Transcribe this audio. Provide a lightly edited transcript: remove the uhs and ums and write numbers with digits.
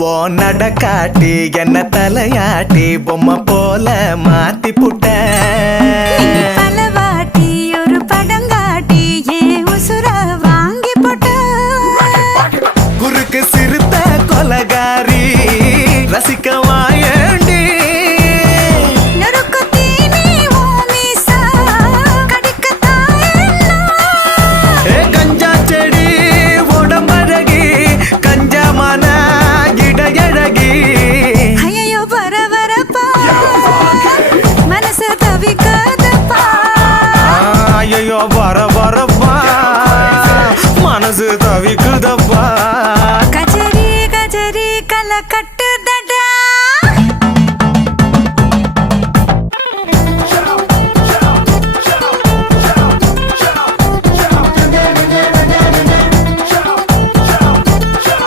ஓ நடக்காட்டி என்ன தலையாட்டி பொம்மை போல மாத்தி புட்ட பலவாட்டி ஒரு படங்காட்டி ஏன் உசுர வாங்கி போட்ட குறுக்கு சிறுத்த கொலகாரி ரசிக்க வாயண்டி கஞ்சா செடி உடம்பழகி கஞ்சமான இடையழகி ஐயோ பரபரப்பா மனசு தவிக்காதப்பா ஐயோ பரபரப்பா மனசு தவிக்குதப்பா கஜரி கஜரி கலக்கட்ட